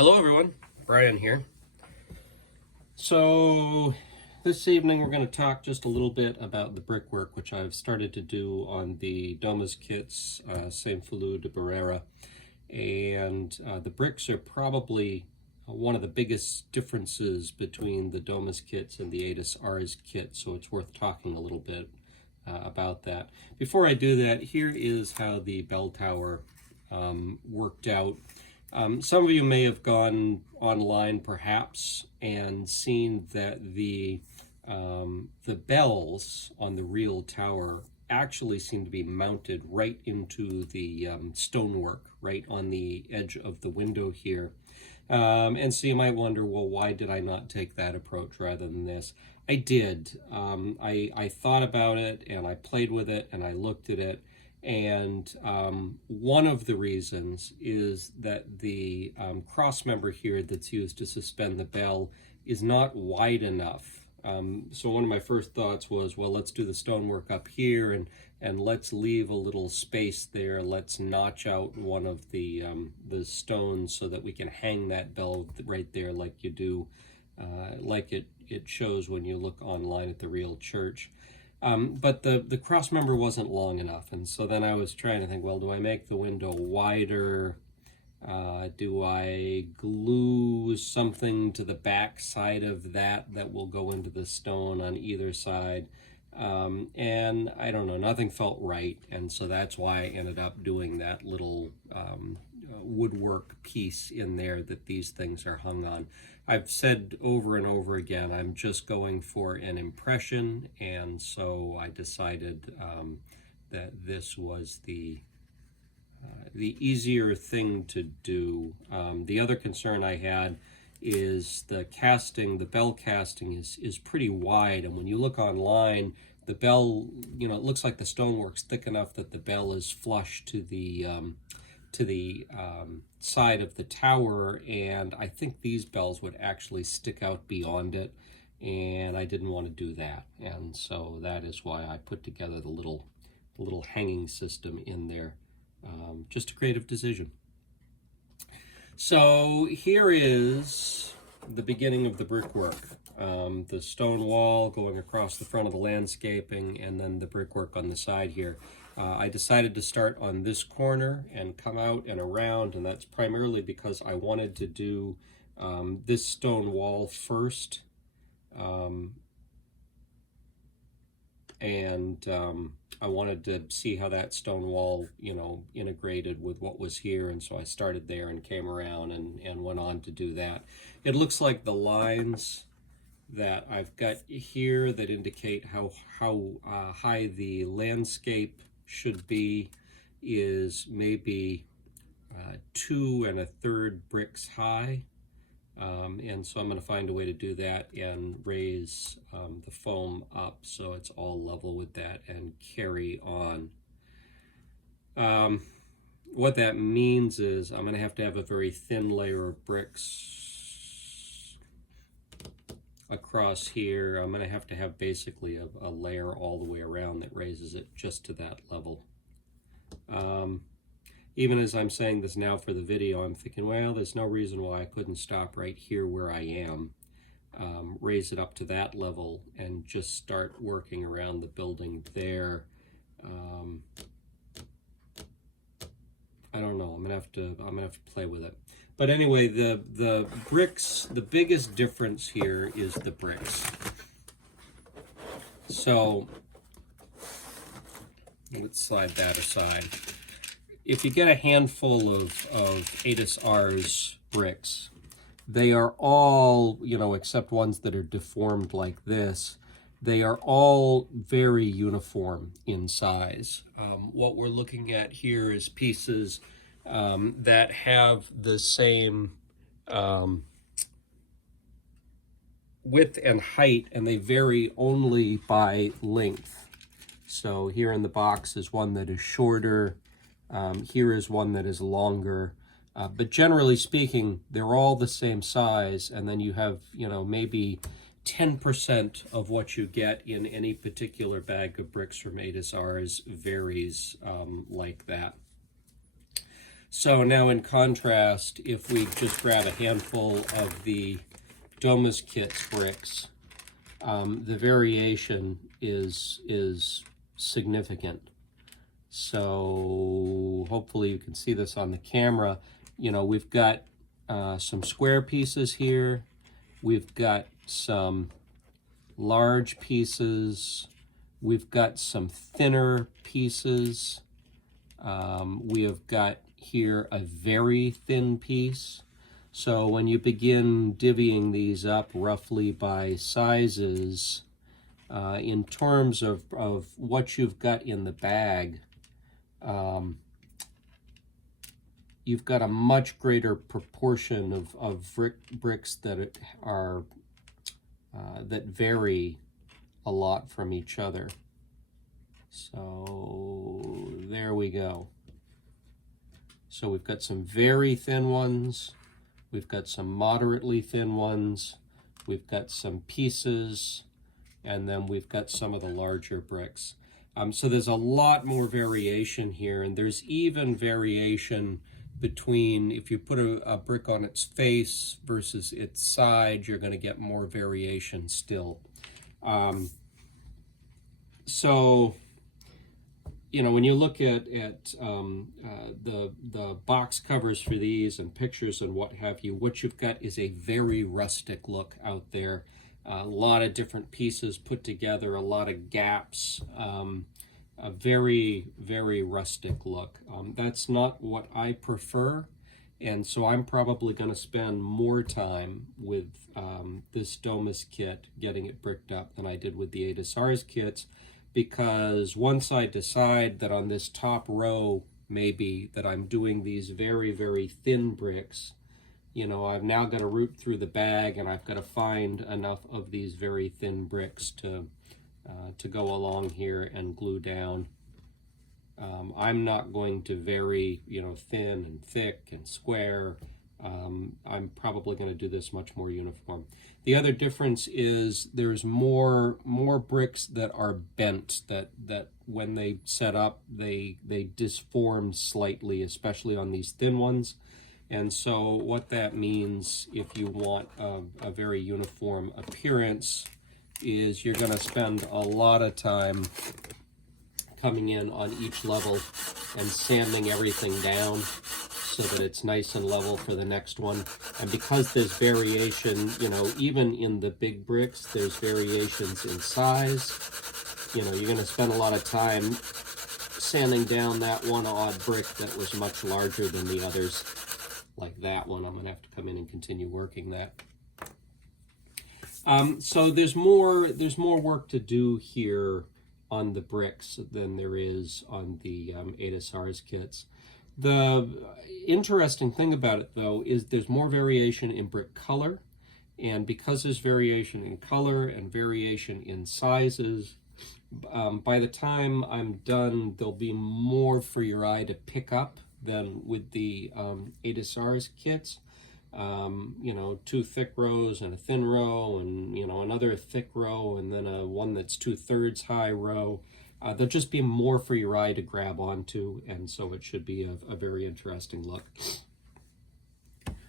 Hello everyone, Brian here. So this evening we're going to talk just a little bit about the brickwork, which I've started to do on the Domus kits, Feliu de Barruera. And the bricks are probably one of the biggest differences between the Domus kits and the Aedes kit, so it's worth talking a little bit about that. Before I do that, here is how the bell tower worked out. Some of you may have gone online perhaps and seen that the bells on the real tower actually seem to be mounted right into the stonework, right on the edge of the window here. And so you might wonder, well, why did I not take that approach rather than this? I did. I thought about it and I played with it and I looked at it. And one of the reasons is that the cross member here that's used to suspend the bell is not wide enough. So one of my first thoughts was, well, let's do the stonework up here and let's leave a little space there. Let's notch out one of the stones so that we can hang that bell right there like you do, like it shows when you look online at the real church. But the cross member wasn't long enough, and so then I was trying to think, well, do I make the window wider? Do I glue something to the back side of that will go into the stone on either side? And I don't know, nothing felt right, and so that's why I ended up doing that little woodwork piece in there that these things are hung on. I've said over and over again, I'm just going for an impression, and so I decided that this was the easier thing to do. The other concern I had is the casting. The bell casting is pretty wide, and when you look online, the bell, it looks like the stonework's thick enough that the bell is flush to the side of the tower, and I think these bells would actually stick out beyond it, and I didn't want to do that, and so that is why I put together the little hanging system in there. Just a creative decision. So here is the beginning of the brickwork. The stone wall going across the front of the landscaping, and then the brickwork on the side here. I decided to start on this corner and come out and around, and that's primarily because I wanted to do this stone wall first. I wanted to see how that stone wall, integrated with what was here, and so I started there and came around and went on to do that. It looks like the lines that I've got here that indicate how high the landscape should be is maybe 2 1/3 bricks high. And so I'm going to find a way to do that and raise the foam up so it's all level with that and carry on. What that means is I'm going to have a very thin layer of bricks across here. I'm going to have basically a layer all the way around that raises it just to that level. Even as I'm saying this now for the video, I'm thinking, well, there's no reason why I couldn't stop right here where I am, raise it up to that level, and just start working around the building there. I don't know. I'm gonna have to play with it. But anyway, the bricks. The biggest difference here is the bricks. So let's slide that aside. If you get a handful of Aedes bricks, they are all, except ones that are deformed like this, they are all very uniform in size. What we're looking at here is pieces that have the same width and height, and they vary only by length. So here in the box is one that is shorter. Here is one that is longer, but generally speaking, they're all the same size, and then you have, maybe 10% of what you get in any particular bag of bricks from Aedes varies like that. So now in contrast, if we just grab a handful of the Domus Kits bricks, the variation is significant. So hopefully you can see this on the camera. You know, we've got some square pieces here. We've got some large pieces. We've got some thinner pieces. We have got here a very thin piece. So when you begin divvying these up roughly by sizes, in terms of what you've got in the bag, you've got a much greater proportion of bricks that are that vary a lot from each other. So there we go. So we've got some very thin ones, we've got some moderately thin ones, we've got some pieces, and then we've got some of the larger bricks. So there's a lot more variation here, and there's even variation between, if you put a brick on its face versus its side, you're going to get more variation still. So, you know, when you look at the box covers for these and pictures and what have you, what you've got is a very rustic look out there. A lot of different pieces put together, a lot of gaps, a very, very rustic look. That's not what I prefer, and so I'm probably going to spend more time with this Domus kit, getting it bricked up, than I did with the Aedes kits, because once I decide that on this top row, maybe, that I'm doing these very, very thin bricks, you know, I've now got to root through the bag, and I've got to find enough of these very thin bricks to go along here and glue down. I'm not going to vary, you know, thin and thick and square. I'm probably going to do this much more uniform. The other difference is there's more bricks that are bent, that when they set up, they disform slightly, especially on these thin ones. And so what that means, if you want a very uniform appearance, is you're going to spend a lot of time coming in on each level and sanding everything down so that it's nice and level for the next one. And because there's variation, you know, even in the big bricks, there's variations in size. You know, you're going to spend a lot of time sanding down that one odd brick that was much larger than the others, like that one. I'm going to have to come in and continue working that. So there's more work to do here on the bricks than there is on the Aedes kits. The interesting thing about it, though, is there's more variation in brick color, and because there's variation in color and variation in sizes, by the time I'm done, there'll be more for your eye to pick up than with the Aedes kits. You know, 2 thick rows and a thin row, and, you know, another thick row, and then one that's 2/3 high row. There'll just be more for your eye to grab onto, and so it should be a very interesting look.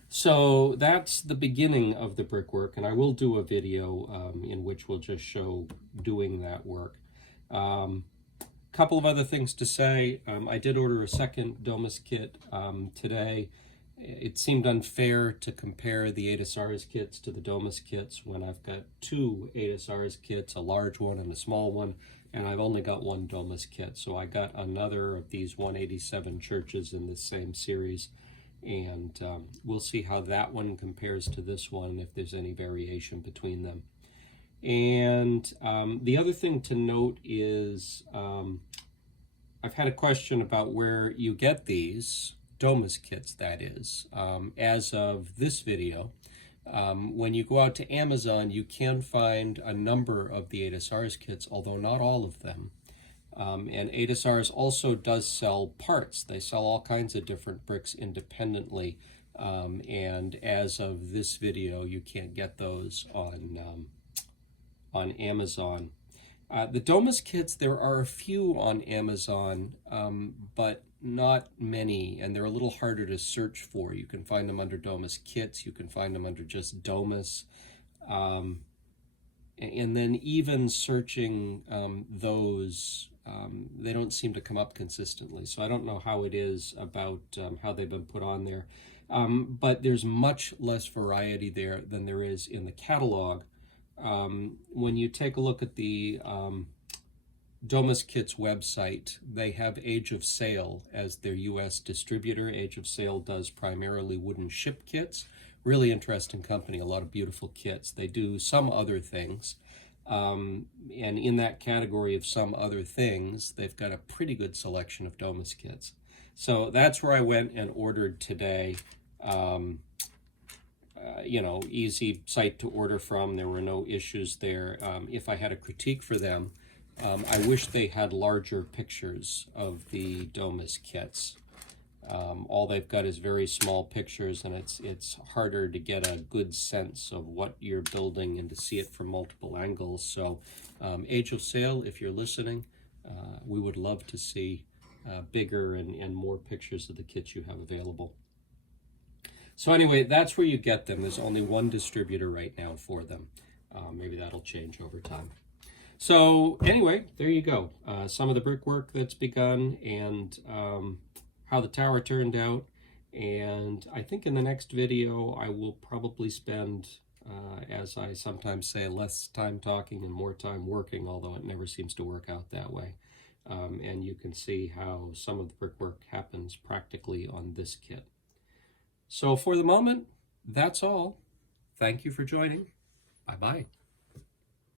So that's the beginning of the brickwork, and I will do a video in which we'll just show doing that work. Couple of other things to say. I did order a second Domus kit today. It seemed unfair to compare the Aedes kits to the Domus kits when I've got 2 Aedes kits, a large one and a small one, and I've only got 1 Domus kit. So I got another of these 187 churches in this same series, and we'll see how that one compares to this one, if there's any variation between them. And the other thing to note is I've had a question about where you get these Domus kits, that is. As of this video, when you go out to Amazon, you can find a number of the Aedes kits, although not all of them. And Aedes also does sell parts. They sell all kinds of different bricks independently. And as of this video, you can't get those on Amazon. The Domus kits, there are a few on Amazon, but not many, and they're a little harder to search for. You can find them under Domus kits, you can find them under just Domus. And then even searching those, they don't seem to come up consistently. So I don't know how it is about how they've been put on there. But there's much less variety there than there is in the catalog. When you take a look at the Domus Kit's website, they have Age of Sail as their US distributor. Age of Sail does primarily wooden ship kits. Really interesting company, a lot of beautiful kits. They do some other things. And in that category of some other things, they've got a pretty good selection of Domus kits. So that's where I went and ordered today. Easy site to order from. There were no issues there. If I had a critique for them, I wish they had larger pictures of the Domus kits. All they've got is very small pictures, and it's harder to get a good sense of what you're building and to see it from multiple angles. So Age of Sail, if you're listening, we would love to see bigger and more pictures of the kits you have available. So anyway, that's where you get them. There's only one distributor right now for them. Maybe that'll change over time. So anyway, there you go. Some of the brickwork that's begun, and how the tower turned out. And I think in the next video, I will probably spend, as I sometimes say, less time talking and more time working, although it never seems to work out that way. And you can see how some of the brickwork happens practically on this kit. So for the moment, that's all. Thank you for joining. Bye-bye.